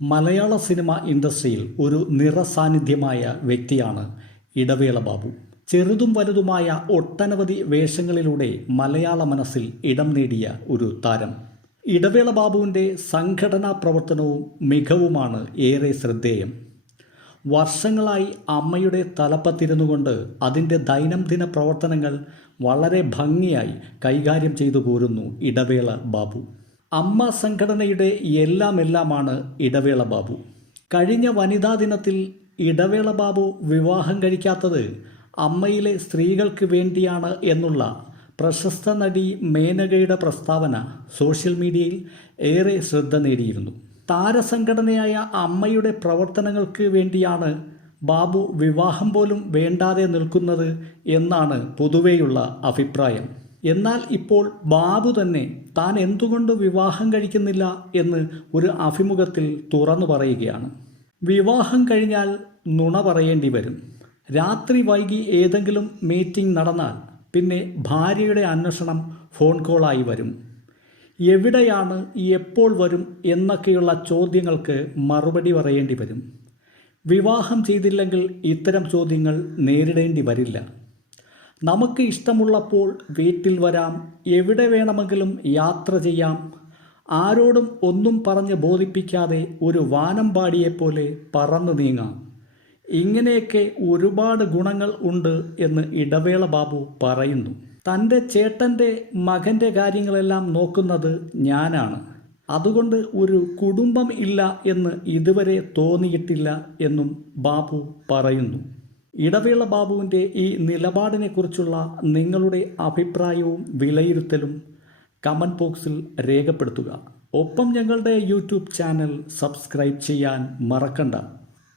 മലയാള cinema ഇൻഡസ്ട്രിയിൽ ഒരു നിറസാന്നിധ്യമായ വ്യക്തിയാണ് ഇടവേള ബാബു. ചെറുതും വലുതുമായ ഒട്ടനവധി വേഷങ്ങളിലൂടെ മലയാള മനസ്സിൽ ഇടം നേടിയ ഒരു താരം. ഇടവേള ബാബുവിൻ്റെ സംഘടനാ പ്രവർത്തനവും മികവുമാണ് ഏറെ ശ്രദ്ധേയം. വർഷങ്ങളായി അമ്മയുടെ തലപ്പത്തിരുന്നുകൊണ്ട് അതിൻ്റെ ദൈനംദിന പ്രവർത്തനങ്ങൾ വളരെ ഭംഗിയായി കൈകാര്യം ചെയ്തു പോരുന്നു ഇടവേള ബാബു. അമ്മ സംഘടനയുടെ എല്ലാമാണ് ഇടവേള ബാബു. കഴിഞ്ഞ വനിതാ ദിനത്തിൽ ഇടവേള ബാബു വിവാഹം കഴിക്കാത്തത് അമ്മയിലെ സ്ത്രീകൾക്ക് വേണ്ടിയാണ് എന്നുള്ള പ്രശസ്ത നടി മേനകയുടെ പ്രസ്താവന സോഷ്യൽ മീഡിയയിൽ ഏറെ ശ്രദ്ധ നേടിയിരുന്നു. താരസംഘടനയായ അമ്മയുടെ പ്രവർത്തനങ്ങൾക്ക് വേണ്ടിയാണ് ബാബു വിവാഹം പോലും വേണ്ടാതെ നിൽക്കുന്നത് എന്നാണ് പൊതുവെയുള്ള അഭിപ്രായം. എന്നാൽ ഇപ്പോൾ ബാബു തന്നെ താൻ എന്തുകൊണ്ട് വിവാഹം കഴിക്കുന്നില്ല എന്ന് ഒരു അഭിമുഖത്തിൽ തുറന്നു പറയുകയാണ്. വിവാഹം കഴിഞ്ഞാൽ നുണ പറയേണ്ടി വരും. രാത്രി വൈകി ഏതെങ്കിലും മീറ്റിംഗ് നടന്നാൽ പിന്നെ ഭാര്യയുടെ അന്വേഷണം ഫോൺ കോളായി വരും. എവിടെയാണ്, എപ്പോൾ വരും എന്നൊക്കെയുള്ള ചോദ്യങ്ങൾക്ക് മറുപടി പറയേണ്ടി വരും. വിവാഹം ചെയ്തില്ലെങ്കിൽ ഇത്തരം ചോദ്യങ്ങൾ നേരിടേണ്ടി വരില്ല. നമുക്ക് ഇഷ്ടമുള്ളപ്പോൾ വീട്ടിൽ വരാം, എവിടെ വേണമെങ്കിലും യാത്ര ചെയ്യാം, ആരോടും ഒന്നും പറഞ്ഞ് ബോധിപ്പിക്കാതെ ഒരു വാനമ്പാടിയെപ്പോലെ പറന്നു നീങ്ങാം. ഇങ്ങനെയൊക്കെ ഒരുപാട് ഗുണങ്ങൾ ഉണ്ട് എന്ന് ഇടവേള ബാബു പറയുന്നു. തൻ്റെ ചേട്ടൻ്റെ മകൻ്റെ കാര്യങ്ങളെല്ലാം നോക്കുന്നത് ഞാനാണ്. അതുകൊണ്ട് ഒരു കുടുംബം ഇല്ല എന്ന് ഇതുവരെ തോന്നിയിട്ടില്ല എന്നും ബാബു പറയുന്നു. ഇടവേള ബാബുവിൻ്റെ ഈ നിലപാടിനെക്കുറിച്ചുള്ള നിങ്ങളുടെ അഭിപ്രായവും വിലയിരുത്തലും കമൻറ്റ് ബോക്സിൽ രേഖപ്പെടുത്തുക. ഒപ്പം ഞങ്ങളുടെ യൂട്യൂബ് ചാനൽ സബ്സ്ക്രൈബ് ചെയ്യാൻ മറക്കണ്ട.